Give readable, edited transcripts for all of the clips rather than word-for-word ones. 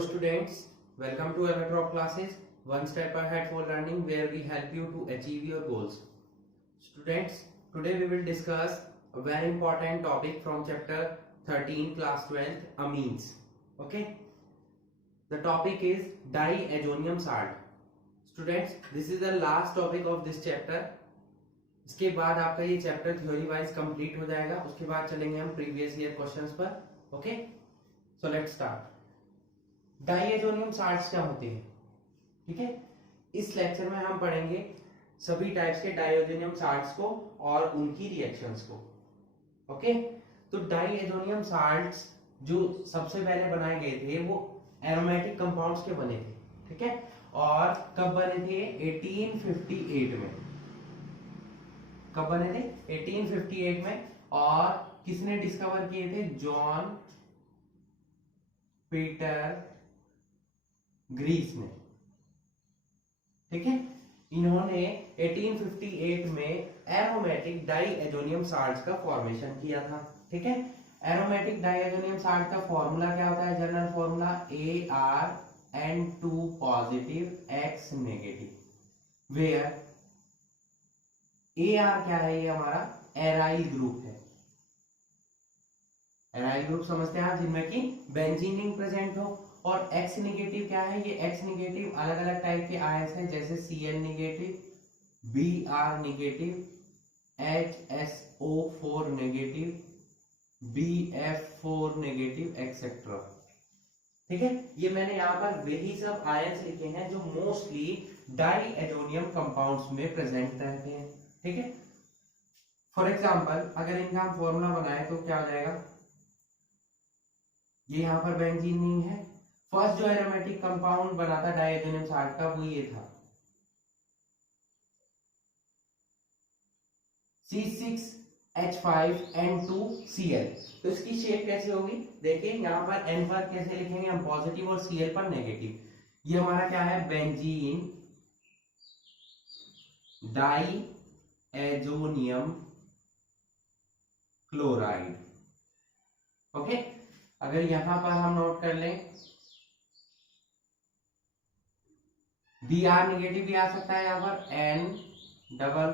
Hello students, welcome to our Drop classes, one step ahead for learning where we help you to achieve your goals. Students, today we will discuss a very important topic from chapter 13 class 12 amines. Okay, the topic is diazonium salt. Students, this is the last topic of this chapter. इसके बाद आपका ये chapter theory wise complete हो जाएगा. उसके बाद चलेंगे हम प्रीवियस ईयर क्वेश्चंस पर. Okay, so let's start. Diazonium salts क्या होते हैं? ठीक है, इस लेक्चर में हम पढ़ेंगे सभी टाइप्स के डाइएजोनियम साल्ट्स को और उनकी रिएक्शंस को. ओके, तो डाइएजोनियम साल्ट्स जो सबसे पहले बनाए गए थे वो एरोमेटिक कंपाउंड्स के बने थे. ठीक है, और कब बने थे? 1858 में. कब बने थे? 1858 में. और किसने डिस्कवर किए थे? जॉन पीटर ग्रीस ने. ठीक है, इन्होंने 1858 में एरोमेटिक डाइएजोनियम साल्ट्स का फॉर्मेशन किया था. ठीक है, एरोमेटिक डाइएजोनियम साल्ट का फॉर्मूला क्या होता है? General formula ArN2 positive X negative, where AR क्या है? ये हमारा एराइल ग्रुप है. एराइल ग्रुप समझते हैं आप, जिनमें कि बेंजीन रिंग प्रेजेंट हो. और X निगेटिव क्या है? ये X निगेटिव अलग अलग टाइप के आयंस हैं, जैसे Cl negative, Br negative, HSO4 negative, BF4 negative etcetera. ठीक है, ये मैंने यहाँ पर वही सब आयंस लिखे हैं जो मोस्टली डाइएजोनियम कंपाउंड्स में प्रेजेंट रहते हैं. ठीक है, फॉर एग्जांपल अगर इनका हम फॉर्मूला बनाए तो क्या हो जाएगा? ये यहाँ पर बेंजीन रिंग है. फर्स्ट जो एरोमेटिक कंपाउंड बना था डाइएजोनियम साल्ट का वो ये था C6H5N2Cl. तो इसकी शेप कैसे होगी? देखिए यहाँ पर N पर कैसे लिखेंगे हम? पॉजिटिव, और Cl पर नेगेटिव. ये हमारा क्या है? Benzene diazonium chloride. ओके, अगर यहां पर हम नोट कर लें Br निगेटिव भी आ सकता है. यहाँ पर N डबल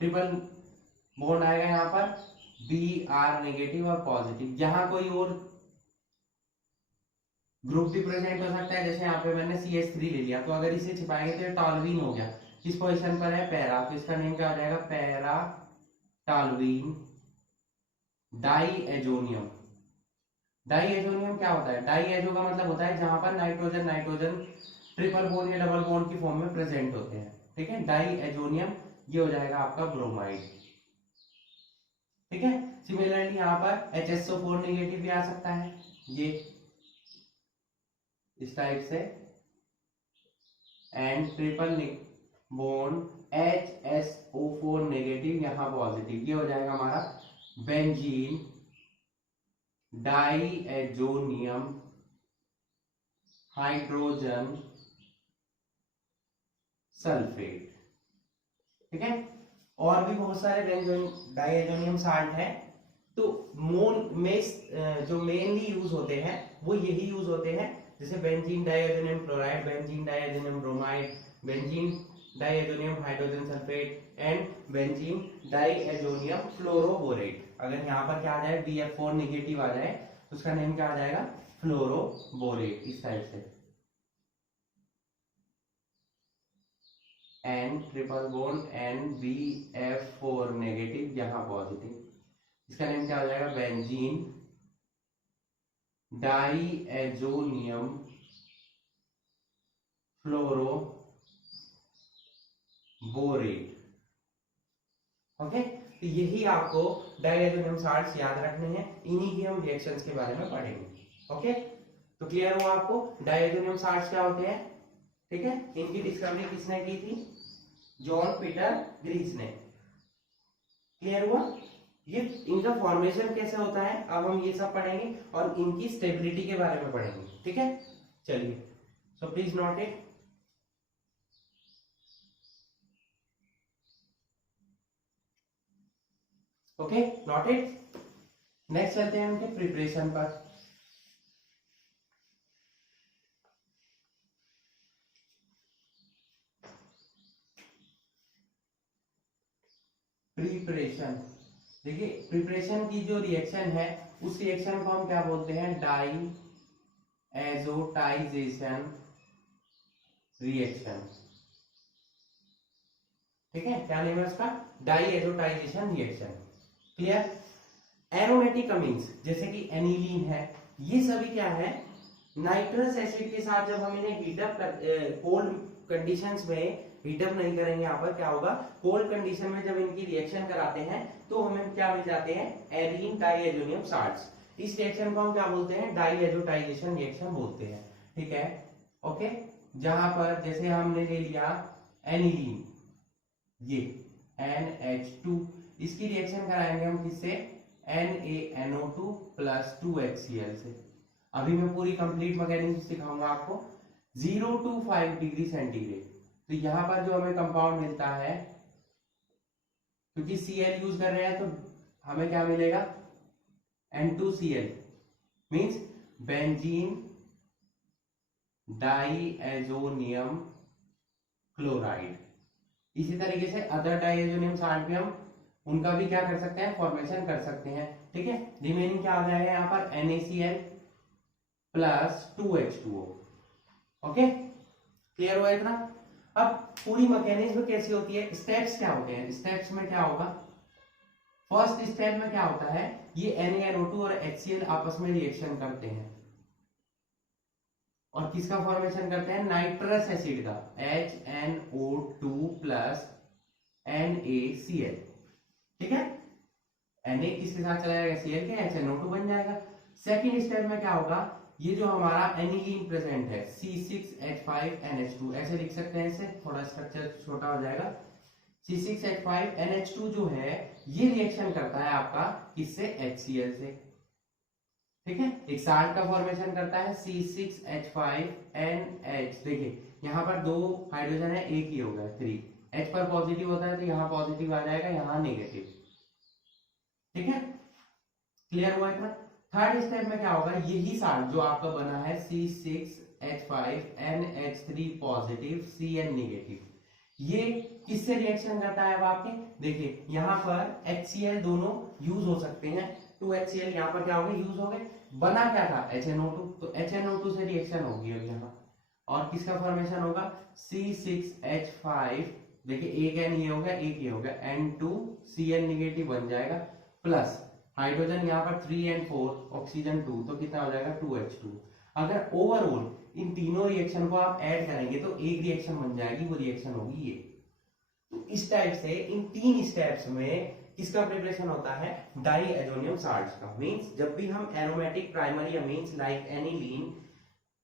ट्रिपल बॉन्ड आएगा, यहाँ पर Br नेगेटिव और पॉजिटिव. यहाँ कोई और ग्रुप भी प्रेजेंट हो सकता है, जैसे यहाँ पे मैंने CH3 ले लिया. तो अगर इसे छिपाएंगे तो ये टॉल्वीन हो गया. किस पोजीशन पर है? पैरा. तो इसका नेम क्या हो जाएगा? Para टॉल्वीन diazonium. डाइएजोनियम क्या होता है? डाइएजो का मतलब होता है जहां पर नाइट्रोजन नाइट्रोजन ट्रिपल बॉन्ड या डबल बॉन्ड की फॉर्म में प्रेजेंट होते हैं. ठीक है, डाइएजोनियम ये हो जाएगा आपका ब्रोमाइड. ठीक है, सिमिलरली यहाँ पर HSO4 निगेटिव भी आ सकता है, ये इस टाइप से, and triple bond HSO4 negative यहाँ पॉजिटिव. ये हो जाएगा हमारा बेंजीन डाइएजोनियम हाइड्रोजन सल्फेट. ठीक है, और भी बहुत सारे डाइएजोनियम साल्ट है. तो जो मेनली यूज होते हैं वो यही यूज होते हैं, जैसे benzene diazonium chloride, benzene diazonium bromide, benzene diazonium hydrogen sulphate and benzene diazonium fluoroborate. अगर यहाँ पर क्या आ जाए? BF4 निगेटिव आ जाए तो उसका नेम क्या आ जाएगा? फ्लोरोबोरेट. इस टाइप से N triple bond NBF4 negative यहाँ पॉजिटिव. इसका नेम क्या हो जाएगा? Benzene diazonium fluoroborate. ओके, तो यही आपको डाइएजोनियम साल्ट्स याद रखने हैं. इन्हीं की हम रिएक्शंस के बारे में पढ़ेंगे. ओके, तो क्लियर हुआ आपको डाइएजोनियम साल्ट्स क्या होते हैं? ठीक है, इनकी डिस्कवरी किसने की थी? जॉन पीटर ग्रीस ने. क्लियर हुआ? ये इनका फॉर्मेशन कैसे होता है अब हम ये सब पढ़ेंगे, और इनकी स्टेबिलिटी के बारे में पढ़ेंगे. ठीक है, चलिए, सो please note it. Okay, note it. Next चलते हैं उनके प्रिपरेशन पर. प्रिपरेशन। देखिए प्रिपरेशन की जो रिएक्शन है उस रिएक्शन को हम क्या बोलते हैं, डाई एजोटाइजेशन रिएक्शन। ठीक है, क्या नेम है उसका, diazotisation reaction. Clear. Aromatic amines जैसे कि एनिलीन है, ये सभी क्या है, नाइट्रस एसिड के साथ जब हम इन्हें हीटअप कर कोल्ड कंडीशंस में हीटअप नहीं करेंगे, यहाँ पर क्या होगा, कोल्ड कंडीशन में जब इनकी रिएक्शन कराते हैं तो हमें क्या मिल जाते हैं, एरीन डाइएजोनियम साल्ट्स। इस रिएक्शन को हम क्या बोलते हैं, डाई एजोटाइजेशन रिएक्शन बोलते हैं। ठीक है, ओके। जहां पर जैसे हमने ले लिया एनिलीन, ये NH2, इसकी रिएक्शन कराएंगे हम किससे, NaNO2 प्लस 2HCl से। अभी मैं पूरी कंप्लीट मैकेनिज्म सिखाऊंगा आपको। 0 to 5 डिग्री सेंटीग्रेड, तो यहां पर जो हमें कंपाउंड मिलता है, क्योंकि Cl यूज कर रहे हैं तो हमें क्या मिलेगा, N2Cl means benzene diazonium chloride. इसी तरीके से अदर डाइएजोनियम साल्ट भी हम उनका भी क्या कर सकते हैं, फॉर्मेशन कर सकते हैं। ठीक है, रिमेनिंग क्या आ जाएगा यहाँ पर, NaCl plus 2H2O। Okay, clear हुआ इतना। अब पूरी मैकेनिज्म कैसी होती है, स्टेप्स क्या होते हैं, स्टेप्स में क्या होगा, फर्स्ट स्टेप में क्या होता है, ये NaNO2 और HCl आपस में रिएक्शन करते हैं और किसका फॉर्मेशन करते हैं, नाइट्रस एसिड का, HNO2 प्लस NaCl। ठीक है, Na किसके साथ चला जाएगा, Cl के, HNO2 बन जाएगा। सेकेंड स्टेप में क्या होगा, ये जो हमारा एनिलीन प्रेजेंट है C6H5NH2, ऐसे लिख सकते हैं, इसे थोड़ा स्ट्रक्चर छोटा हो जाएगा। C6H5NH2 जो है ये रिएक्शन करता है आपका किससे, HCl से। ठीक है, एक साल्ट का फॉर्मेशन करता है C6H5NH। देखिए यहाँ पर 2 हाइड्रोजन है, एक ही हो गया 3, H पर पॉजिटिव होता है तो यहाँ पॉजिटिव आ जाएगा, यहाँ नेगेटिव। ठीक है, क्लियर हुआ इतना। थर्ड स्टेप में क्या होगा, यही साल्ट जो आपका बना है C6H5NH3 पॉजिटिव Cn नेगेटिव, ये किससे रिएक्शन करता है, अब आपके देखिए यहाँ पर HCl दोनों यूज हो सकते हैं, 2HCl यहाँ पर क्या हो गए, यूज हो गए, बना क्या था, HNO2, तो HNO2 से रिएक्शन होगी अब यहाँ, और किसका फॉर्मेशन होगा, C6H5, देखिए एक N ये हो गया, एक ये हो गया, N2Cl नेगेटिव बन जाएगा, प्लस हाइड्रोजन यहाँ पर 3 and 4, ऑक्सीजन 2, तो कितना हो जाएगा, 2H2। अगर ओवरऑल इन तीनों रिएक्शन को आप ऐड करेंगे तो एक रिएक्शन बन जाएगी, वो रिएक्शन होगी ये। तो इस टाइप से इन 3 स्टेप्स में किसका प्रिपरेशन होता है, डाइएजोनियम साल्ट्स का। मींस जब भी हम aromatic primary amines like aniline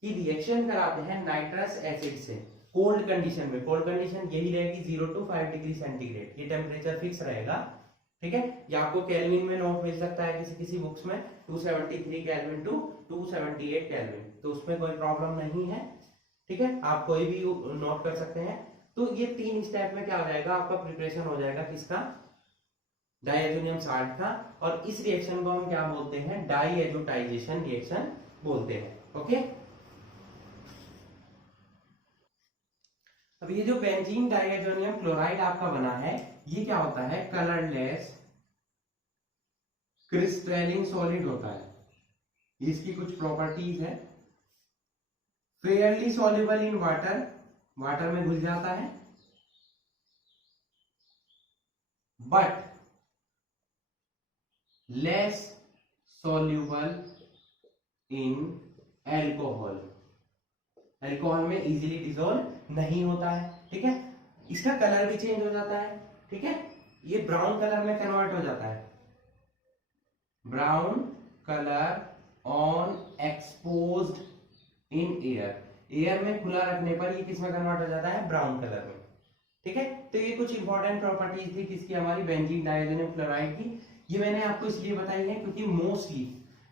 की रिएक्शन कराते हैं नाइट्रस एसिड से कोल्ड कंडीशन में, कोल्ड कंडीशन यही रहेगी 0 to 5 डिग्री सेंटीग्रेड, ये टेम्परेचर फिक्स रहेगा। ठीक है, या आपको केल्विन में नोट मिल सकता है किसी किसी बुक्स में 273 केल्विन टू 278 केल्विन, तो उसमें कोई प्रॉब्लम नहीं है। ठीक है, आप कोई भी नोट कर सकते हैं। तो ये 3 स्टेप में क्या हो जाएगा, आपका प्रिपरेशन हो जाएगा किसका, डाइएजोनियम साल्ट का, और इस रिएक्शन को हम क्या बोलते हैं, डाइएजोटाइजेशन रिएक्शन बोलते हैं। ओके, अब ये जो बेंजीन डाइएजोनियम क्लोराइड आपका बना है, ये क्या होता है, कलरलेस क्रिस्टलिन सॉलिड होता है। इसकी कुछ प्रॉपर्टीज है, Fairlie soluble in water, water में घुल जाता है, but less soluble in alcohol, alcohol में इजीली डिसॉल्व नहीं होता है। ठीक है, इसका कलर भी चेंज हो जाता है। ठीक है, ये ब्राउन कलर में कन्वर्ट हो जाता है, brown colour on exposed in air, air में खुला रखने पर ये किसमें कन्वर्ट हो जाता है, ब्राउन कलर में। ठीक है, तो ये कुछ इंपॉर्टेंट प्रॉपर्टीज थी किसकी, हमारी बेंजीन डाइएजोनियम क्लोराइड की। ये मैंने आपको इसलिए बताई है क्योंकि मोस्टली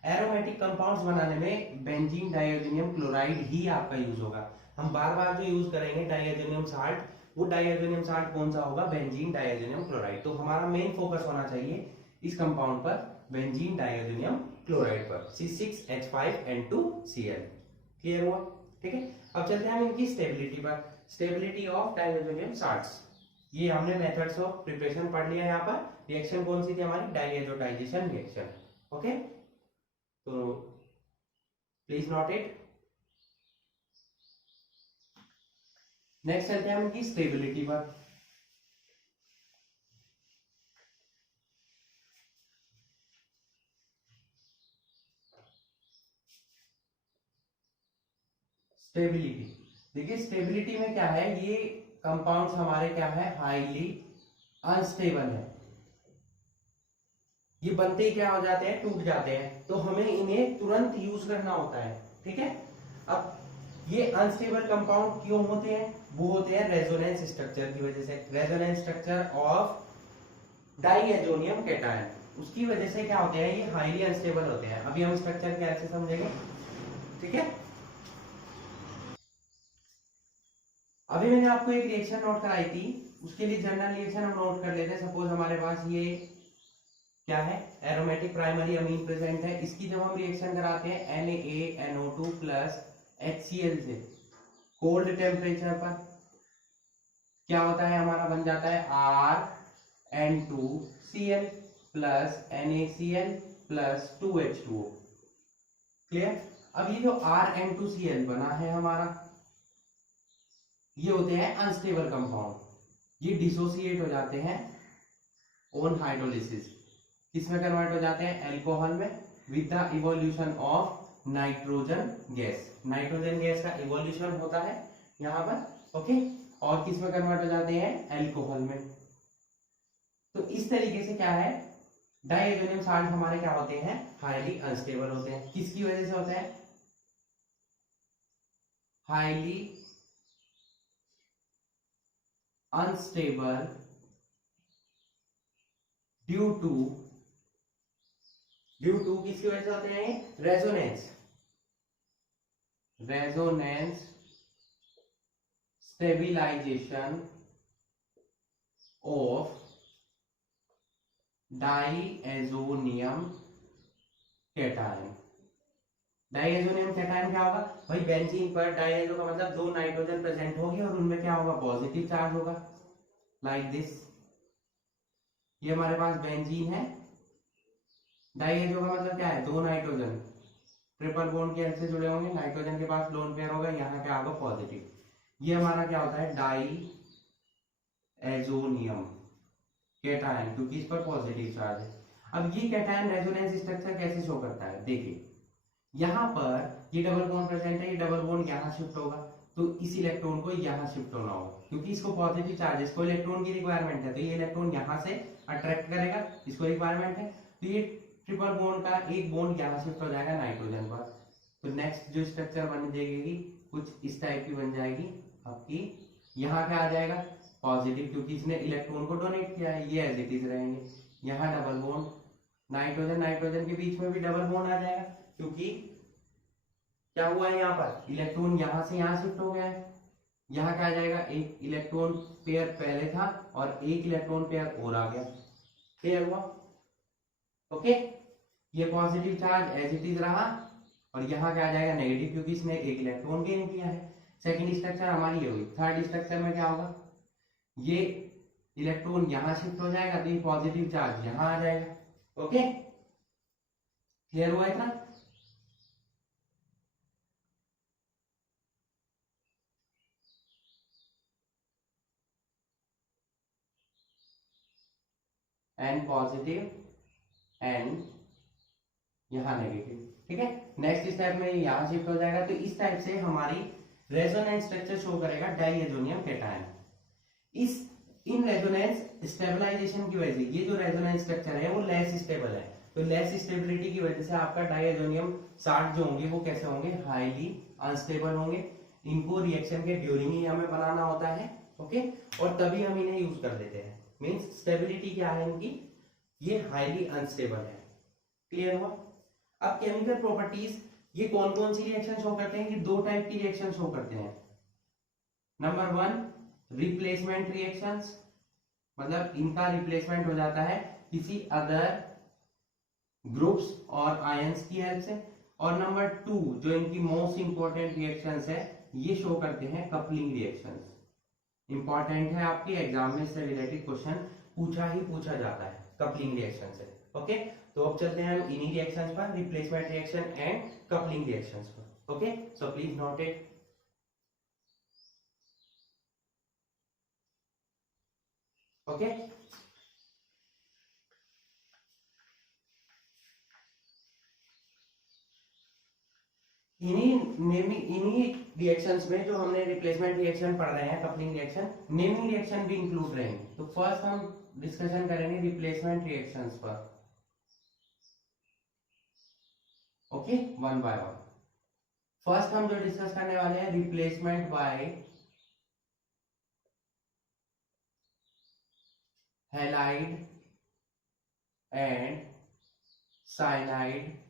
एरोमेटिक कंपाउंड्स बनाने में बेंजीन डाइएजोनियम क्लोराइड ही आपका यूज होगा। हम बार बार जो यूज करेंगे डाइएजोनियम साल्ट, वो डाइएजोनियम साल्ट कौन सा होगा, बेंजीन डाइएजोनियम क्लोराइड। तो हमारा मेन फोकस होना चाहिए इस कंपाउंड पर, बेंजीन डाइएजोनियम क्लोराइड पर, C6H5N2Cl। क्लियर हुआ। ठीक है, अब चलते हैं हम इनकी स्टेबिलिटी पर, स्टेबिलिटी ऑफ डाइएजोनियम साल्ट्स। ये हमने मेथड्स ऑफ प्रिपरेशन पढ़ लिया यहाँ पर। रिएक्शन कौन सी थी हमारी, डाइएजोटाइजेशन रिएक्शन। ओके, तो प्लीज नोट इट। नेक्स्ट चलते हैं हम इनकी स्टेबिलिटी पर। स्टेबिलिटी, देखिए स्टेबिलिटी में क्या है, ये कंपाउंड्स हमारे क्या है, हाईली अनस्टेबल है। ये बनते ही क्या हो जाते हैं, टूट जाते हैं, तो हमें इन्हें तुरंत यूज करना होता है। ठीक है, अब ये अनस्टेबल कंपाउंड क्यों होते हैं, वो होते हैं रेजोनेंस स्ट्रक्चर की वजह से। Resonance structure of diazonium cation, उसकी वजह से क्या होते हैं, ये हाईली अनस्टेबल होते हैं। अभी हम स्ट्रक्चर क्या से समझेंगे। ठीक है, अभी मैंने आपको एक रिएक्शन नोट कराई थी, उसके लिए जनरल रिएक्शन हम नोट कर लेते हैं। सपोज हमारे पास ये क्या है, एरोमेटिक प्राइमरी अमीन प्रेजेंट है। इसकी जब हम रिएक्शन कराते हैं NaNO2 प्लस HCl से कोल्ड टेम्परेचर पर, क्या होता है, हमारा बन जाता है RN2Cl plus NaCl plus 2H2O। Clear. अब ये जो RN2Cl बना है हमारा, ये होते हैं अनस्टेबल कंपाउंड, ये डिसोसिएट हो जाते हैं ऑन हाइड्रोलिसिस। किसमें कन्वर्ट हो जाते हैं, अल्कोहल में, with the evolution of nitrogen gas. Nitrogen gas का इवोल्यूशन होता है यहाँ पर। ओके, और किसमें कन्वर्ट हो जाते हैं, अल्कोहल में। तो इस तरीके से क्या है, डाइएजोनियम साल्ट हमारे क्या होते हैं, हाईली अनस्टेबल होते हैं। किसकी वजह से होते हैं, हाईली अनस्टेबल ड्यू टू किसकी वजह से होते हैं, resonance stabilisation of diazonium cation. Diazonium cation क्या होगा भाई, बेंजीन पर डाइएजो का मतलब दो नाइट्रोजन प्रेजेंट होगी और उनमें क्या होगा, पॉजिटिव चार्ज होगा, लाइक दिस। ये हमारे पास बेंजीन है, डाइएजो का मतलब क्या है, दो नाइट्रोजन ट्रिपल बॉन्ड के से जुड़े होंगे, नाइट्रोजन के पास लोन पेयर होगा, यहाँ क्या होगा, पॉजिटिव। ये हमारा क्या होता है, डाइएजोनियम कैटायन, क्योंकि इस पर पॉजिटिव चार्ज है। अब ये कैटायन रेजोनेंस स्ट्रक्चर कैसे शो करता है, देखिए यहाँ पर ये डबल बॉन्ड प्रेजेंट है, ये डबल बॉन्ड यहाँ शिफ्ट होगा, तो इस इलेक्ट्रॉन को यहाँ शिफ्ट होना होगा, क्योंकि इसको पॉजिटिव चार्ज है, इसको इलेक्ट्रॉन की रिक्वायरमेंट है, तो ये इलेक्ट्रॉन यहाँ से अट्रैक्ट करेगा, इसको रिक्वायरमेंट है, तो ये ट्रिपल बॉन्ड का एक बॉन्ड यहाँ शिफ्ट हो जाएगा नाइट्रोजन पर। तो नेक्स्ट जो स्ट्रक्चर बन जाएगी कुछ इस टाइप की बन जाएगी आपकी। यहाँ क्या आ जाएगा, पॉजिटिव, क्योंकि इसने इलेक्ट्रॉन को डोनेट किया है, ये एज इट इज रहेंगे। यहाँ डबल बॉन्ड, नाइट्रोजन नाइट्रोजन के बीच में भी डबल बॉन्ड आ जाएगा, क्योंकि क्या हुआ है, यहाँ पर इलेक्ट्रॉन यहाँ से यहाँ शिफ्ट हो गया है। यहाँ क्या आ जाएगा, एक इलेक्ट्रॉन पेयर पहले था और एक इलेक्ट्रॉन पेयर और आ गया। क्लियर हुआ। ओके, ये positive charge as it is रहा और यहाँ क्या आ जाएगा, नेगेटिव, क्योंकि इसने एक इलेक्ट्रॉन गेन किया है। सेकंड स्ट्रक्चर हमारी ये हुई। थर्ड स्ट्रक्चर में क्या होगा, ये इलेक्ट्रॉन यहाँ शिफ्ट हो जाएगा, तो ये पॉजिटिव चार्ज यहाँ आ जाएगा। ओके, क्लियर हुआ इतना। एन पॉजिटिव, एन यहाँ नेगेटिव। ठीक है, नेक्स्ट स्टेप में यहाँ शिफ्ट हो जाएगा, तो इस टाइप से हमारी रेजोनेंस स्ट्रक्चर शो करेगा डाइएजोनियम कैटायन। इन रेजोनेंस स्टेबलाइजेशन की वजह से ये जो रेजोनेंस स्ट्रक्चर है वो लेस स्टेबल है, तो लेस स्टेबिलिटी की वजह से आपका डाइएजोनियम साल्ट जो होंगे वो कैसे होंगे, हाईली अनस्टेबल होंगे। इनको रिएक्शन के ड्यूरिंग ही हमें बनाना होता है। ओके, और तभी हम इन्हें यूज कर देते हैं। मींस स्टेबिलिटी क्या है इनकी, ये हाईली अनस्टेबल है। क्लियर हुआ। अब केमिकल प्रॉपर्टीज, ये कौन कौन सी रिएक्शन शो करते हैं, ये दो टाइप की रिएक्शन शो करते हैं। नंबर वन, रिप्लेसमेंट रिएक्शंस, मतलब इनका रिप्लेसमेंट हो जाता है किसी अदर ग्रुप्स और आयंस की हेल्प से। और नंबर टू, जो इनकी मोस्ट इंपॉर्टेंट रिएक्शंस है, ये शो करते हैं कपलिंग रिएक्शंस। इंपॉर्टेंट है, आपके एग्जाम में इससे रिलेटेड क्वेश्चन पूछा ही पूछा जाता है कपलिंग रिएक्शन से। ओके, तो अब चलते हैं हम इन्हीं रिएक्शंस पर, replacement reaction and coupling reactions पर। Okay, so please note it. Okay, इन्हीं रिएक्शंस में जो हमने रिप्लेसमेंट रिएक्शन पढ़ रहे हैं, कपलिंग रिएक्शन, नेमिंग रिएक्शन भी इंक्लूड रहेंगे। तो फर्स्ट हम डिस्कशन करेंगे रिप्लेसमेंट रिएक्शंस पर। Okay, one by one. First हम जो डिस्कस करने वाले हैं, replacement by halide and cyanide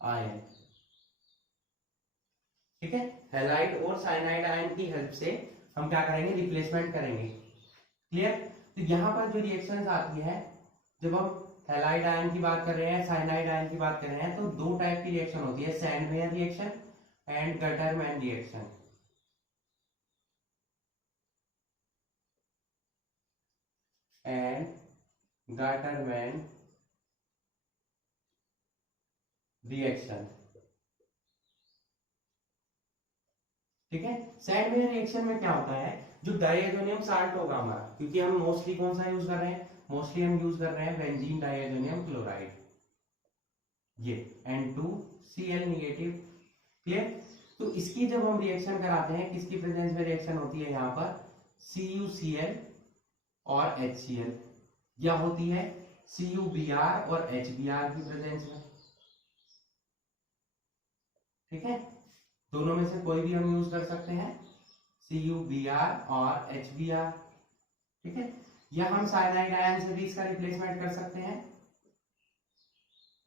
ion. ठीक है, हैलाइड और साइनाइड आयन की हेल्प से हम क्या करेंगे, रिप्लेसमेंट करेंगे। क्लियर? तो यहाँ पर जो रिएक्शंस आती है, जब हम हैलाइड आयन की बात कर रहे हैं, साइनाइड आयन की बात कर रहे हैं, तो दो टाइप की रिएक्शन होती है, Sandmeyer reaction and Gattermann reaction. And Gattermann reaction. ठीक है, सैंडवेयर रिएक्शन में क्या होता है, जो डाइएजोनियम साल्ट होगा हमारा, क्योंकि हम मोस्टली कौन सा यूज कर रहे हैं, मोस्टली हम यूज कर रहे हैं बेंजीन डाइएजोनियम क्लोराइड, ये N2Cl नेगेटिव। क्लियर? तो इसकी जब हम रिएक्शन कराते हैं, किसकी प्रेजेंस में रिएक्शन होती है, यहाँ पर CuCl और HCl, या होती है CuBr और HBr की प्रेजेंस में। ठीक है, दोनों में से कोई भी हम यूज कर सकते हैं, CuBr और HBr। ठीक है, या हम साइनाइड आयन से भी इसका रिप्लेसमेंट कर सकते हैं,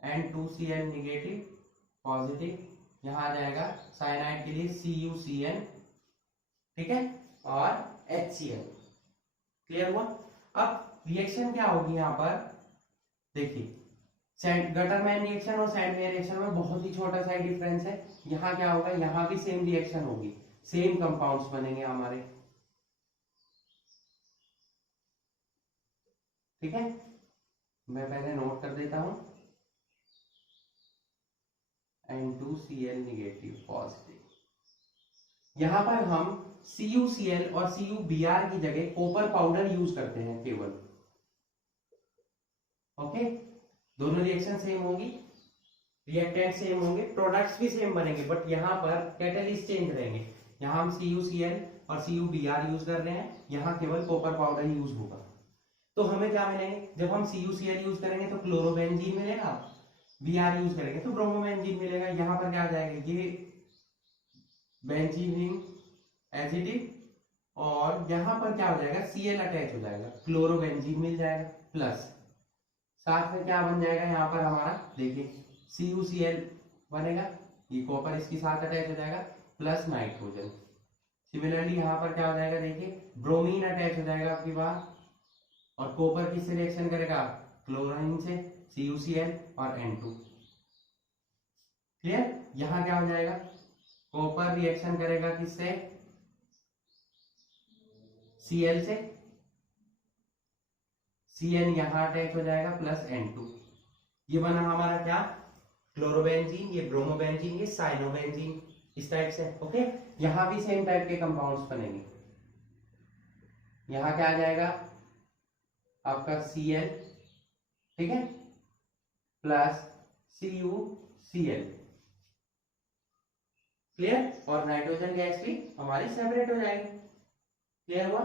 N2Cl नेगेटिव पॉजिटिव, यहां आ जाएगा साइनाइड के लिए CuCN। ठीक है, और HCl। क्लियर हुआ? अब रिएक्शन क्या होगी यहाँ पर, देखिए, गटरमैन रिएक्शन और सैंडवेयर रिएक्शन में बहुत ही छोटा सा डिफरेंस है। यहाँ क्या होगा, यहाँ भी सेम रिएक्शन होगी, सेम कंपाउंड्स बनेंगे हमारे। ठीक है, मैं पहले नोट कर देता हूं, N2Cl नेगेटिव पॉजिटिव। यहां पर हम CuCl और CuBr की जगह कॉपर पाउडर यूज करते हैं केवल। ओके, दोनों रिएक्शन सेम होगी, रिएक्टेंट सेम होंगे, प्रोडक्ट्स भी सेम बनेंगे, बट यहाँ पर कैटलिस्ट चेंज रहेंगे। यहाँ हम CuCl और CuBr यूज कर रहे हैं, यहाँ केवल कॉपर पाउडर यूज होगा। तो हमें क्या मिलेंगे, जब हम CuCl यूज करेंगे तो क्लोरोबेंजीन मिलेगा, Br यूज करेंगे तो ब्रोमोबेंजीन मिलेगा। यहाँ पर क्या आ जाएगा, ये बेंजीन रिंग एसिडिक, और यहाँ पर क्या हो जाएगा, Cl अटैच हो जाएगा, क्लोरोबेंजीन मिल जाएगा, प्लस साथ में क्या बन जाएगा यहाँ पर हमारा, देखिए CuCl बनेगा, ये कॉपर इसके साथ अटैच हो जाएगा, प्लस नाइट्रोजन। सिमिलरली यहाँ पर क्या हो जाएगा, देखिए ब्रोमीन अटैच हो जाएगा आपकी बात, और कॉपर किससे रिएक्शन करेगा, क्लोरीन से, CuCl और N2। क्लियर? यहाँ क्या हो जाएगा, कॉपर रिएक्शन करेगा किससे, Cl से, Cn यहाँ अटैच हो जाएगा, प्लस N2। ये बना हमारा क्या, क्लोरोबेंजीन, ये ब्रोमोबेंजीन, ये साइनोबेंजीन, इस टाइप से। ओके, यहां भी सेम टाइप के कंपाउंड्स बनेंगे। यहां क्या आ जाएगा आपका Cl, ठीक है, प्लस CuCl। क्लियर? और नाइट्रोजन गैस भी हमारी सेपरेट हो जाएगी। क्लियर हुआ?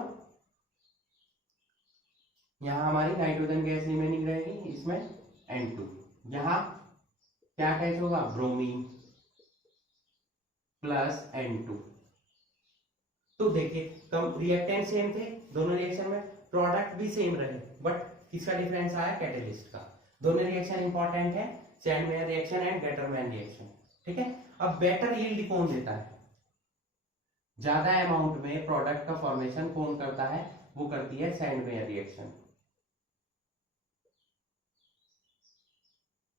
यहां हमारी नाइट्रोजन गैस रिमेनिंग रहेगी, इसमें N2। यहां क्या अटैच होगा, ब्रोमीन प्लस N2। तो देखिए, कम रिएक्टेंट सेम थे दोनों रिएक्शन में, प्रोडक्ट भी सेम रहे, बट किसका डिफरेंस आया, कैटलिस्ट का। दोनों रिएक्शन इंपॉर्टेंट है, Sandmeyer reaction and Gattermann reaction. ठीक है, अब बेटर यील्ड कौन देता है, ज्यादा अमाउंट में प्रोडक्ट का फॉर्मेशन कौन करता है, वो करती है सैंडवेयर रिएक्शन।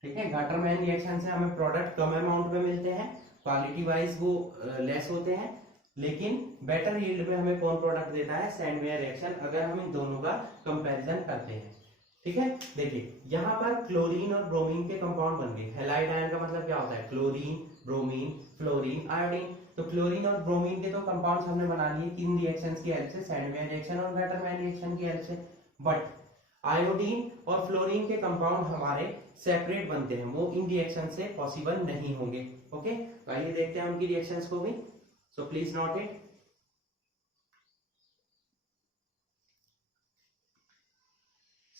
ठीक है। गटरमैन रिएक्शन से हमें प्रोडक्ट कम अमाउंट में मिलते हैं, क्वालिटी वाइज वो लेस होते हैं, लेकिन बेटर यील्ड में हमें कौन प्रोडक्ट देता है, सैंडवेयर रिएक्शन, अगर हम इन दोनों का कंपैरिजन करते हैं। ठीक है, देखिए यहाँ पर क्लोरीन और ब्रोमीन के कंपाउंड बन गए। हैलाइड आयन का मतलब क्या होता है, क्लोरीन, ब्रोमीन, फ्लोरीन, आयोडीन। तो क्लोरीन और ब्रोमीन के तो कंपाउंड्स हमने बना लिए किन रिएक्शंस की हेल्प से, सैंडवेयर रिएक्शन और गटरमैन रिएक्शन की हेल्प से। बट आयोडीन और फ्लोरीन के कंपाउंड हमारे सेपरेट बनते हैं, वो इन रिएक्शन से पॉसिबल नहीं होंगे। ओके, तो आइए देखते हैं उनकी रिएक्शंस को भी। सो please note it.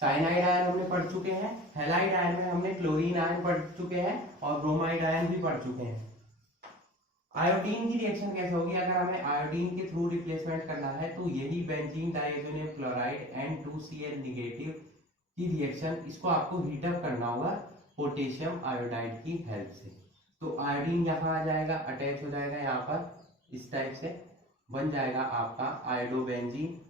Cyanide ion हमने पढ़ चुके हैं, हैलाइड आयन में हमने क्लोरीन आयन पढ़ चुके हैं और ब्रोमाइड आयन भी पढ़ चुके हैं। आयोडीन की रिएक्शन कैसे होगी, अगर हमें आयोडीन के थ्रू रिप्लेसमेंट करना है तो यही benzene diazonium chloride N2Cl negative की रिएक्शन, इसको आपको हीटअप करना होगा पोटेशियम आयोडाइड की हेल्प से। तो आयोडीन यहाँ आ जाएगा, अटैच हो जाएगा यहाँ पर इस टाइप से, बन जाएगा आपका आयोडोबेंजीन,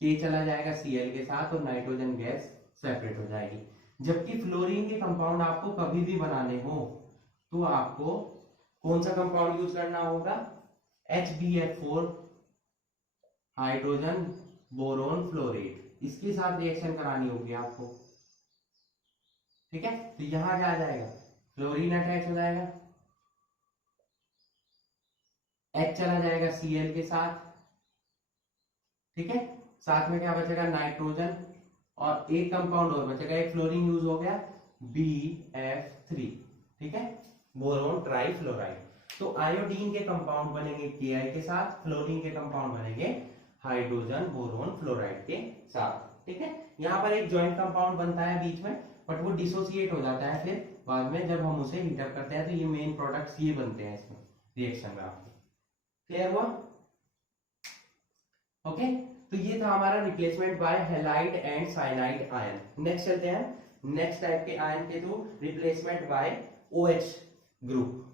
के चला जाएगा Cl के साथ और नाइट्रोजन गैस सेपरेट हो जाएगी। जबकि फ्लोरीन के कंपाउंड आपको कभी भी बनाने हो तो आपको कौन सा कंपाउंड यूज करना होगा, HbF4 हाइड्रोजन बोरोन फ्लोरेट, इसके साथ रिएक्शन करानी होगी आपको। ठीक है, तो यहां क्या आ जाएगा, फ्लोरीन अटैच हो जाएगा, H चला जाएगा Cl के साथ। ठीक है, साथ में क्या बचेगा, नाइट्रोजन, और एक कंपाउंड और बचेगा, एक फ्लोरीन यूज हो गया BF3। ठीक है, बोरोन ट्राइफ्लोराइड। तो आयोडीन के कंपाउंड बनेंगे Ki के साथ, फ्लोरीन के कंपाउंड बनेंगे हाइड्रोजन बोरोन फ्लोराइड के साथ। ठीक है, यहाँ पर एक जॉइंट कंपाउंड बनता है बीच में, बट वो डिसोसिएट हो जाता है फिर बाद में जब हम उसे हीटअप करते हैं, तो ये मेन प्रोडक्ट्स ये बनते हैं इसमें रिएक्शन में। आपको क्लियर हुआ? ओके, तो ये था हमारा replacement by halide and cyanide ion. Next चलते हैं, नेक्स्ट टाइप के आयन के through replacement bye OH group.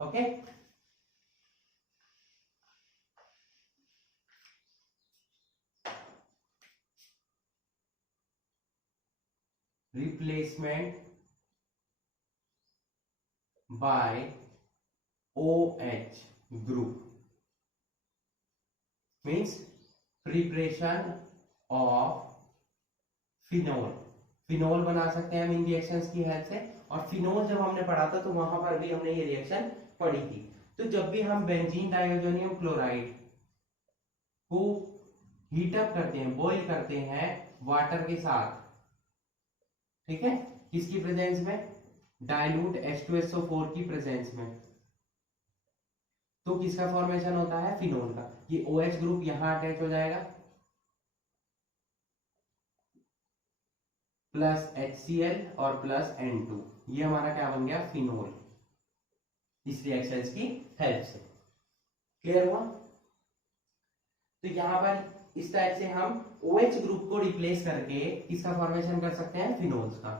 Okay, replacement bye OH group means preparation of phenol. Phenol बना सकते हैं हम इन रिएक्शंस की हेल्प से, और फिनोल जब हमने पढ़ा था तो वहां पर भी हमने ये रिएक्शन पढ़ी थी। तो जब भी हम बेंजीन डाइओजोनियम क्लोराइड को हीटअप करते हैं, बॉईल करते हैं वाटर के साथ, ठीक है, किसकी प्रेजेंस में, डाइल्यूट H2SO4 की प्रेजेंस में, तो किसका फॉर्मेशन होता है, फिनोल का। ये OH ग्रुप यहां अटैच हो जाएगा, प्लस HCl और प्लस N2, ये हमारा क्या बन गया, फिनोल, इस रिएक्शन की हेल्प से। क्लियर हुआ? तो यहां पर इस टाइप से हम OH ग्रुप को रिप्लेस करके किसका फॉर्मेशन कर सकते हैं, फिनोल्स का।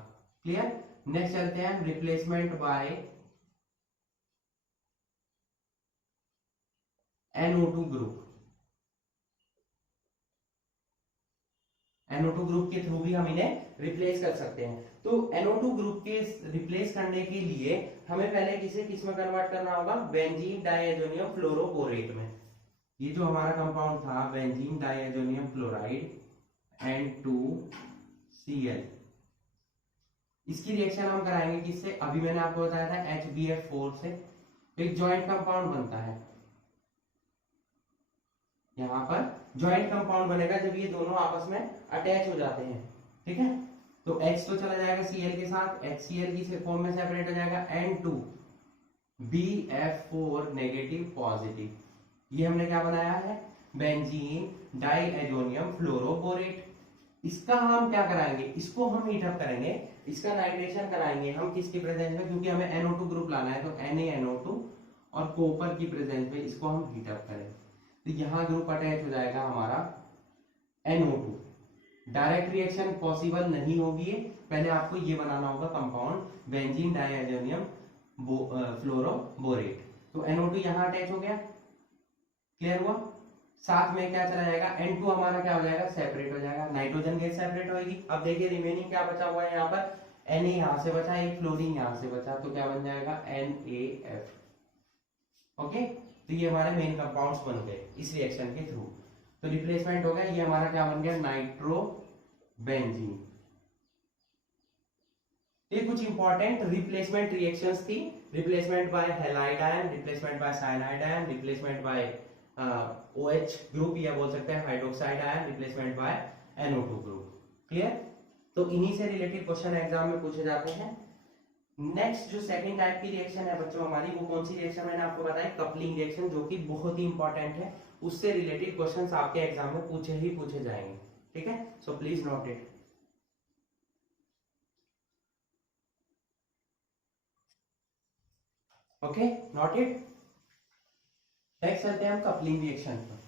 क्लियर? नेक्स्ट चलते हैं replacement bye NO2 group. NO2 group के थ्रू भी हम इन्हें रिप्लेस कर सकते हैं। तो NO2 ग्रुप के रिप्लेस करने के लिए हमें पहले किस में कन्वर्ट करना होगा, बेंजीन डाइएजोनियम फ्लोरोबोरेट में। ये जो हमारा कंपाउंड था बेंजीन डाइएजोनियम क्लोराइड N2Cl, इसकी रिएक्शन हम कराएंगे किससे, अभी मैंने आपको बताया था HbF4 से। एक जॉइंट कंपाउंड बनता है, यहां पर जॉइंट कंपाउंड बनेगा जब ये दोनों आपस में अटैच हो जाते हैं। ठीक है, तो H तो चला जाएगा Cl के साथ, HCl की फॉर्म में सेपरेट हो जाएगा N2BF4 नेगेटिव पॉजिटिव। ये हमने क्या बनाया है, बेंजीन डाइएजोनियम फ्लोरोबोरेट। इसका हम क्या कराएंगे, इसको हम हीटअप करेंगे, इसका नाइट्रेशन कराएंगे हम किसकी प्रेजेंस में, क्योंकि हमें NO2 ग्रुप लाना है, तो NaNO2 और कॉपर की प्रेजेंस में इसको हम हीटअप करेंगे। तो यहां ग्रुप अटैच हो जाएगा हमारा NO2। डायरेक्ट रिएक्शन पॉसिबल नहीं होगी, पहले आपको ये बनाना होगा कंपाउंड बेंजीन डाइएजोनियम फ्लोरोबोरेट। तो NO2 यहां अटैच हो गया, क्लियर हुआ? साथ में क्या चला जाएगा, N2 हमारा क्या हो जाएगा, सेपरेट हो जाएगा, नाइट्रोजन गैस सेपरेट होगी। अब देखिए रिमेनिंग क्या बचा हुआ है यहाँ पर, Na यहाँ से बचा, एक फ्लोरीन यहाँ से बचा, तो क्या बन जाएगा NaF। ओके, तो ये हमारे मेन कंपाउंड्स बन गए इस रिएक्शन के थ्रू। तो रिप्लेसमेंट हो गया, ये हमारा क्या बन गया नाइट्रोबेंजीन। ये कुछ इंपॉर्टेंट रिप्लेसमेंट रिएक्शंस थी, replacement by halide ion, replacement bye cyanide ion, replacement bye OH group या बोल सकते हैं hydroxide ion, replacement bye NO2 group. Clear? तो इन्हीं से रिलेटेड क्वेश्चन एग्जाम में पूछे जाते हैं। नेक्स्ट जो सेकंड टाइप की रिएक्शन है बच्चों हमारी, वो कौन सी रिएक्शन मैंने आपको बताया, कपलिंग रिएक्शन, जो कि बहुत ही इंपॉर्टेंट है। उससे रिलेटेड क्वेश्चंस आपके एग्जाम में पूछे ही पूछे जाएंगे। ठीक है, so please note it. Okay, note it. Next चलते हैं हम कपलिंग रिएक्शन पर।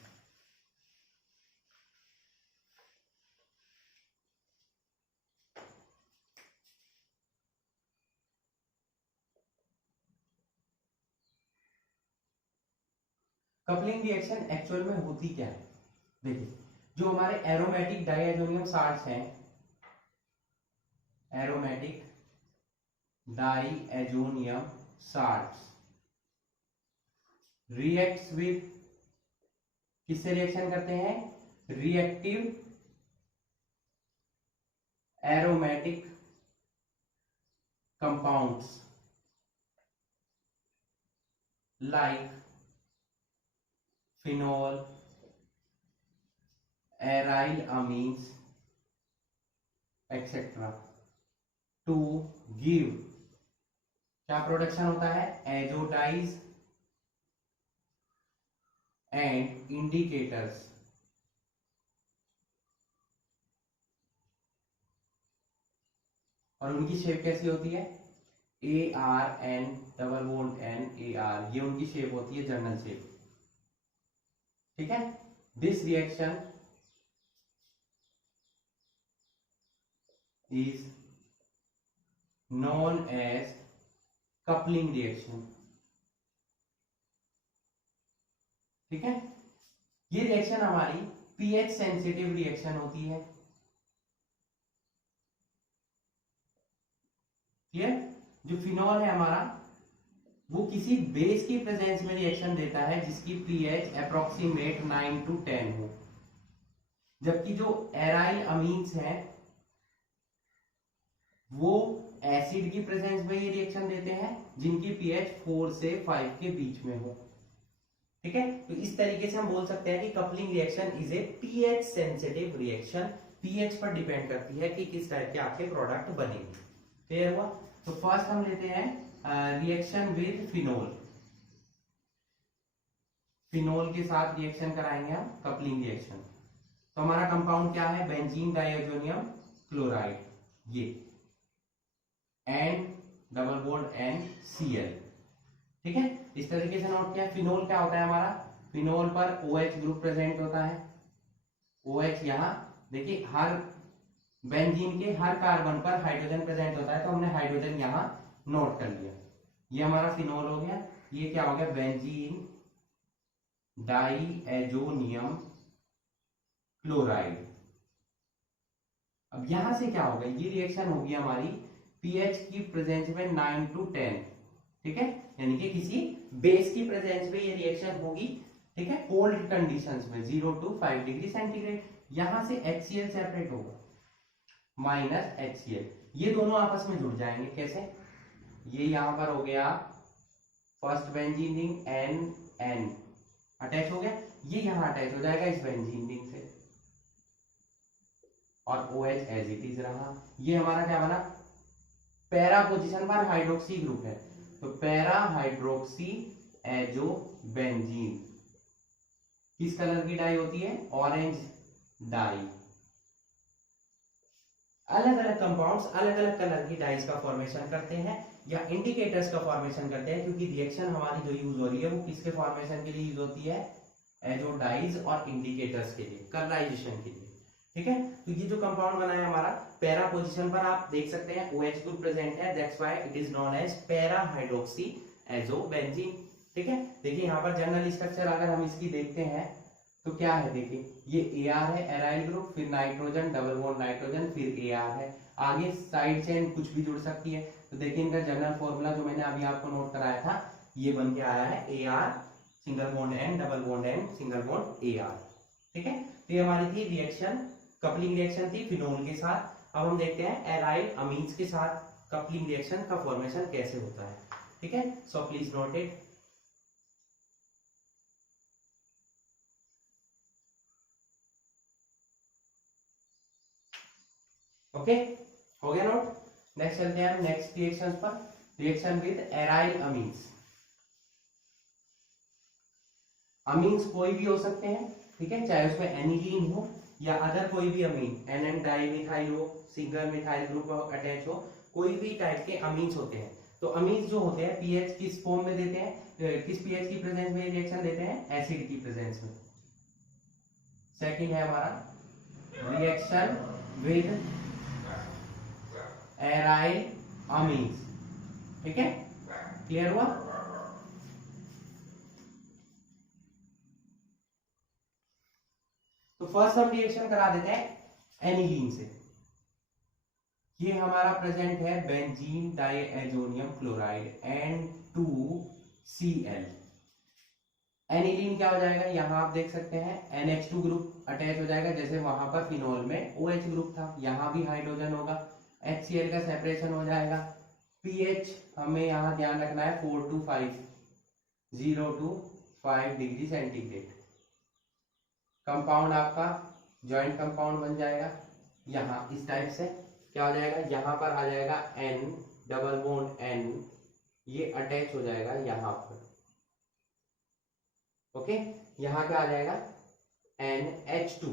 कपलिंग रिएक्शन एक्चुअल में होती क्या है? देखिए, जो हमारे एरोमेटिक डाइएजोनियम साल्ट्स हैं, aromatic diazonium salts reacts with, किससे रिएक्शन करते हैं? Reactive aromatic compounds like phenol, aryl amines etcetera to give, क्या प्रोडक्शन होता है? Azo dyes and indicators. और उनकी शेप कैसी होती है? ARN डबल बॉन्ड NAR, ये उनकी शेप होती है, जर्नल शेप। ठीक है, this reaction is known as coupling reaction. ठीक है, ये रिएक्शन हमारी पीएच सेंसिटिव रिएक्शन होती है। क्लियर? जो फिनॉल है हमारा, वो किसी बेस की प्रेजेंस में रिएक्शन देता है जिसकी पीएच अप्रोक्सीमेट 9 to 10 हो, जबकि जो एराइल अमीन्स हैं वो एसिड की प्रेजेंस में ये रिएक्शन देते हैं जिनकी पीएच 4 से 5 के बीच में हो। ठीक है, तो इस तरीके से हम बोल सकते हैं कि coupling reaction is a pH sensitive reaction. PH पर डिपेंड करती है कि किस टाइप के आपके प्रोडक्ट बनेंगे। क्लियर हुआ? तो फर्स्ट हम लेते हैं रिएक्शन विद फिनोल। फिनोल के साथ रिएक्शन कराएंगे हम कपलिंग रिएक्शन। तो हमारा कंपाउंड क्या है? बेंजीन डाइएजोनियम क्लोराइड, ये एंड डबल बॉन्ड NCl। ठीक है, इस तरीके से नोट किया। फिनोल क्या होता है हमारा? फिनोल पर OH ग्रुप प्रेजेंट होता है। OH यहाँ देखिए, हर बेंजीन के हर कार्बन पर हाइड्रोजन प्रेजेंट होता है, तो हमने हाइड्रोजन यहाँ नोट कर लिया। ये हमारा फिनोल हो गया। ये क्या हो गया? Benzene diazonium chloride. अब यहां से क्या होगा? ये रिएक्शन होगी हमारी पीएच की प्रेजेंस में 9 to 10। ठीक है, यानी कि किसी बेस की प्रेजेंस में ये रिएक्शन होगी। ठीक है, कोल्ड कंडीशंस में 0 to 5 डिग्री सेंटीग्रेड। यहां से HCl सेपरेट होगा, माइनस HCl, ये दोनों आपस में जुड़ जाएंगे। कैसे? ये यहां पर हो गया first benzene ring NN attach हो गया, ये यहां अटैच हो जाएगा इस बेंजीन रिंग से, और OH एज इट इज रहा। ये हमारा क्या बना? पैरा पोजीशन पर हाइड्रोक्सी ग्रुप है, तो पैरा हाइड्रोक्सी एजो बेंजीन। किस कलर की डाई होती है? Orange dye. अलग अलग कंपाउंड्स अलग अलग कलर की डाइज का फॉर्मेशन करते हैं या इंडिकेटर्स का फॉर्मेशन करते हैं, क्योंकि रिएक्शन हमारी जो यूज हो रही है वो किसके फॉर्मेशन के लिए यूज होती है? एजोडाइज और इंडिकेटर्स के लिए, कलराइजेशन के लिए। ठीक है, तो ये जो कंपाउंड बना है हमारा, पैरा पोजीशन पर आप देख सकते हैं OH ग्रुप प्रेजेंट है, that's why it is known as para hydroxy azobenzene. ठीक है, देखिए यहाँ पर जनरल स्ट्रक्चर अगर हम इसकी देखते हैं तो क्या है? देखिए, ये AR है, एराइल ग्रुप, फिर नाइट्रोजन डबल बॉन्ड नाइट्रोजन, फिर AR है। आगे साइड चेन कुछ भी जुड़ सकती है। तो देखिए इनका जनरल फॉर्मूला जो मैंने अभी आपको नोट कराया था, ये बन के आया है AR single bond N double bond N single bond AR। ठीक है, तो ये हमारी थी रिएक्शन, कपलिंग रिएक्शन थी फिनोल के साथ। अब हम देखते हैं एराइल अमीन्स के साथ कपलिंग रिएक्शन का फॉर्मेशन कैसे होता है। ठीक है, so please note it. Okay, हो गया नोट। नेक्स्ट चलते हैं हम नेक्स्ट रिएक्शन पर, reaction with aryl amines. Amines कोई भी हो सकते हैं, ठीक है, चाहे उसमें एनिलीन हो या अदर कोई भी अमीन, NN डाइमिथाइल हो, सिंगल मिथाइल ग्रुप अटैच हो, कोई भी टाइप के अमीन्स होते हैं। तो अमीन्स जो होते हैं पीएच किस फॉर्म में देते हैं, किस पीएच की प्रेजेंस में रिएक्शन देते हैं, एसिड की प्रेजेंस में। सेकंड है हमारा रिएक्शन विद एराइल अमीन्स। ठीक है, क्लियर हुआ। तो फर्स्ट हम रिएक्शन करा देते हैं एनिलीन से। ये हमारा प्रेजेंट है benzene diazonium chloride N2Cl। Aniline क्या हो जाएगा, यहां आप देख सकते हैं NH2 ग्रुप अटैच हो जाएगा, जैसे वहां पर फिनोल में OH ग्रुप था, यहां भी हाइड्रोजन होगा, HCl का सेपरेशन हो जाएगा। पीएच हमें यहां ध्यान रखना है 4 to 5, 0 to 5 degree centigrade. Compound आपका जॉइंट कंपाउंड बन जाएगा यहां इस टाइप से। क्या हो जाएगा, यहां पर आ जाएगा N डबल बॉन्ड N, ये अटैच हो जाएगा यहां पर। ओके, यहां क्या आ जाएगा NH2।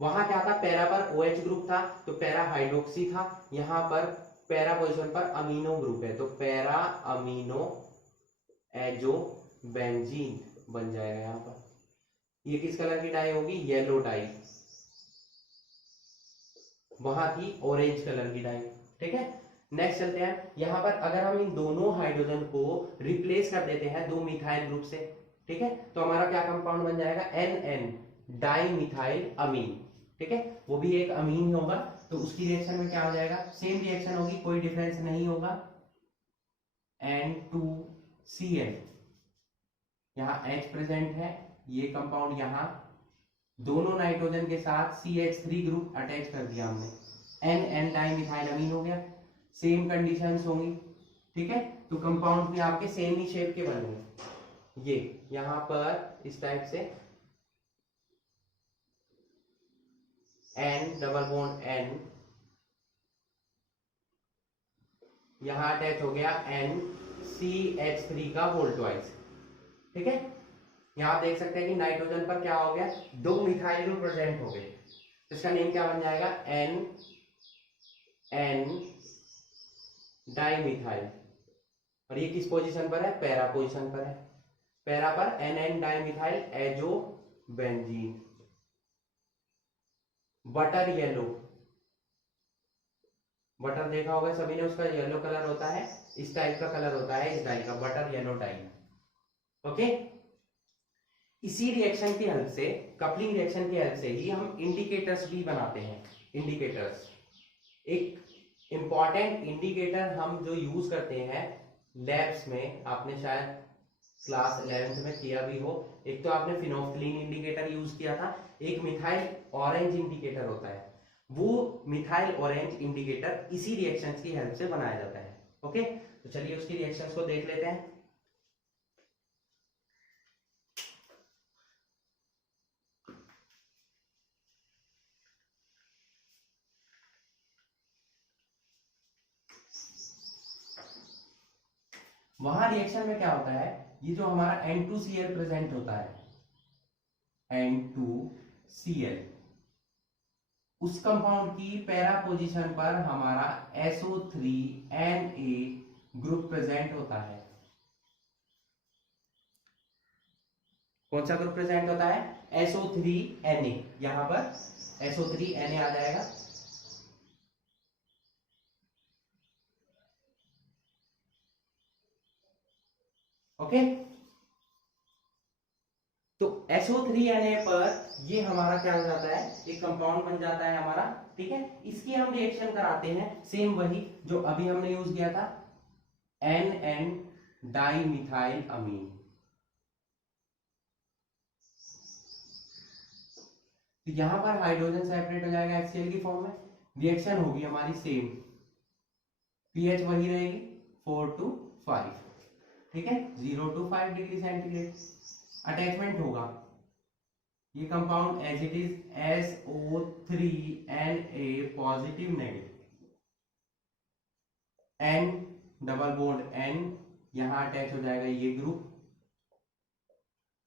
वहां क्या था, पैरा पर OH ग्रुप था तो पैरा हाइड्रोक्सी था, यहां पर पैरा पोजीशन पर अमीनो ग्रुप है तो पैरा अमीनो एजो बेंजीन बन जाएगा यहां पर। ये किस कलर की डाई होगी, येलो डाई, वहां थी ऑरेंज कलर की डाई। ठीक है, नेक्स्ट चलते हैं यहां पर, अगर हम इन दोनों हाइड्रोजन को रिप्लेस कर देते हैं दो मिथाइल ग्रुप से, ठीक है, तो हमारा क्या कंपाउंड बन जाएगा, NN डाई मिथाइल अमीन। ठीक है, वो भी एक अमीन होगा, तो उसकी रिएक्शन में क्या हो जाएगा, सेम रिएक्शन होगी, कोई डिफरेंस नहीं होगा। N2Cl, यहाँ H प्रेजेंट है, ये कंपाउंड यहाँ दोनों नाइट्रोजन के साथ CH3 ग्रुप अटैच कर दिया हमने, NN डाइमिथाइल अमीन हो गया। सेम कंडीशंस होंगी, ठीक है, तो कंपाउंड भी आपके सेम ही शेप के बनेंगे। ये यहां पर इस टाइप से N डबल बॉन्ड N, यहां अटैच हो गया NCH3 का वोल्टवाइज। ठीक है, यहां आप देख सकते हैं कि नाइट्रोजन पर क्या हो गया, दो मिथाइल ग्रुप प्रेजेंट हो गए, इसका नेम क्या बन जाएगा, NN डाइमिथाइल। और ये किस पोजीशन पर है, पैरा पोजीशन पर है, पैरा पर NN dimethyl azo benzene. Butter yellow, butter देखा होगा सभी ने, उसका येलो कलर होता है, इस टाइप का कलर होता है इस डाई का, बटर येलो डाई। ओके, इसी रिएक्शन की हेल्प से, कपलिंग रिएक्शन की हेल्प से ही हम इंडिकेटर्स भी बनाते हैं। इंडिकेटर्स, एक इंपॉर्टेंट इंडिकेटर हम जो यूज करते हैं लैब्स में, आपने शायद क्लास 11th में किया भी हो, एक तो आपने फिनोल्फिलीन इंडिकेटर यूज किया था, एक मिथाइल ऑरेंज इंडिकेटर होता है, वो मिथाइल ऑरेंज इंडिकेटर इसी रिएक्शंस की हेल्प से बनाया जाता है। ओके, तो चलिए उसकी रिएक्शंस को देख लेते हैं। वहां रिएक्शन में क्या होता है, ये जो हमारा N2Cl प्रेजेंट होता है, N2Cl, उस कंपाउंड की पैरा पोजीशन पर हमारा SO3Na ग्रुप प्रेजेंट होता है। कौन सा ग्रुप प्रेजेंट होता है, SO3Na, यहां पर SO3Na आ जाएगा। ओके, तो SO3Na पर ये हमारा क्या हो जाता है, एक कंपाउंड बन जाता है हमारा, ठीक है। इसकी हम रिएक्शन कराते हैं सेम वही जो अभी हमने यूज किया था, NN डाइमिथाइल अमीन। तो यहां पर हाइड्रोजन सेपरेट हो जाएगा HCl की फॉर्म में, रिएक्शन होगी हमारी सेम, पीएच वही रहेगी 4 to 5, ठीक है, 0 to 5 डिग्री सेंटीग्रेड। अटैचमेंट होगा ये compound as it is SO3Na positive negative, N double bond N, यहां अटैच हो जाएगा ये ग्रुप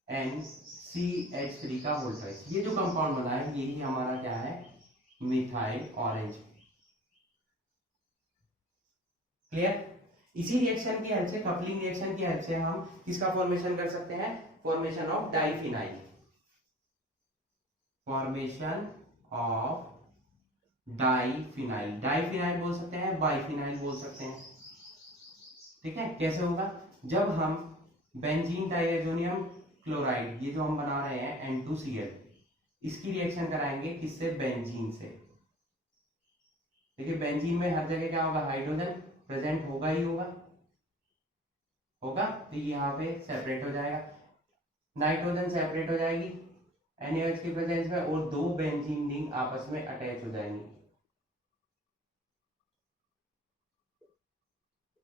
NCH3 का वोल्टेज। ये जो कंपाउंड बना है यही हमारा क्या है, मिथाइल ऑरेंज। क्लियर। इसी रिएक्शन की हेल्प से, कपलिंग रिएक्शन की हेल्प से हम किसका फॉर्मेशन कर सकते हैं, formation of diphenyl, formation of diphenyl. Diphenyl बोल सकते हैं, बाइफिनाइल बोल सकते हैं, ठीक है। कैसे होगा, जब हम बेंजीन डाइएजोनियम क्लोराइड, ये जो हम बना रहे हैं N2Cl, इसकी रिएक्शन कराएंगे किससे, बेंजीन से। देखिए बेंजीन में हर जगह क्या होगा, हाइड्रोजन प्रेजेंट होगा ही होगा, तो यहाँ पे सेपरेट हो जाएगा, नाइट्रोजन सेपरेट हो जाएगी NaOH की प्रेजेंस में, और दो बेंजीन रिंग आपस में अटैच हो जाएंगी,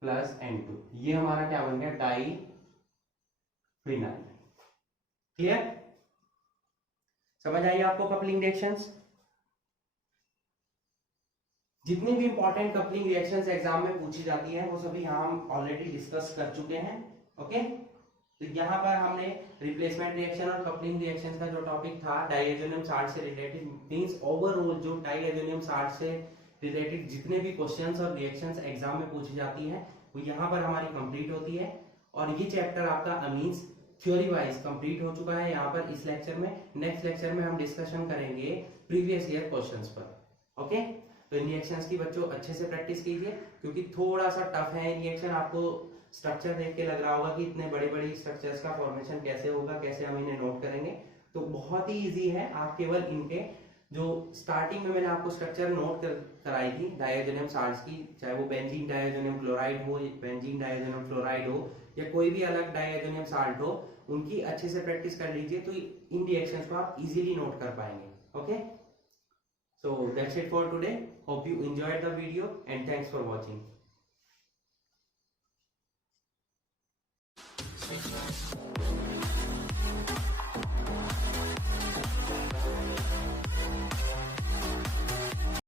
प्लस N2, ये हमारा क्या बन गया, डाइफिनाइल। क्लियर, समझ आई आपको कपलिंग रिएक्शंस। जितनी भी इंपॉर्टेंट कपलिंग रिएक्शंस एग्जाम में पूछी जाती है वो सभी यहाँ हम ऑलरेडी डिस्कस कर चुके हैं, ओके। तो यहाँ पर हमने रिप्लेसमेंट रिएक्शन और कपलिंग रिएक्शन का जो टॉपिक था डाइएजोनियम साल्ट से रिलेटेड, मींस ओवरऑल जो डाइएजोनियम साल्ट से रिलेटेड जितने भी क्वेश्चंस और रिएक्शंस एग्जाम में पूछी जाती है वो यहाँ पर हमारी कंप्लीट होती है। और ये चैप्टर आपका अमीन्स थ्योरी वाइज कंप्लीट हो चुका है यहाँ पर इस लेक्चर में। नेक्स्ट लेक्चर में हम डिस्कशन करेंगे प्रीवियस ईयर क्वेश्चंस पर, ओके। तो इन रिएक्शंस की बच्चों अच्छे से प्रैक्टिस कीजिए, क्योंकि थोड़ा सा टफ है इन रिएक्शन। आपको स्ट्रक्चर देख के लग रहा होगा कि इतने बड़े बड़े स्ट्रक्चर्स का फॉर्मेशन कैसे होगा, कैसे हम इन्हें नोट करेंगे, तो बहुत ही इजी है। आप केवल इनके जो स्टार्टिंग में मैंने आपको स्ट्रक्चर नोट कराई थी डाइएजोनियम साल्ट्स की, चाहे वो बेंजीन डाइएजोनियम क्लोराइड हो, बेंजीन डाइएजोनियम फ्लोराइड हो, या कोई भी अलग डाइएजोनियम साल्ट हो, उनकी अच्छे से प्रैक्टिस कर लीजिए, तो इन रिएक्शंस को आप इजीली नोट कर पाएंगे, okay. So that's it for today. Hope you enjoyed the video and thanks for watching.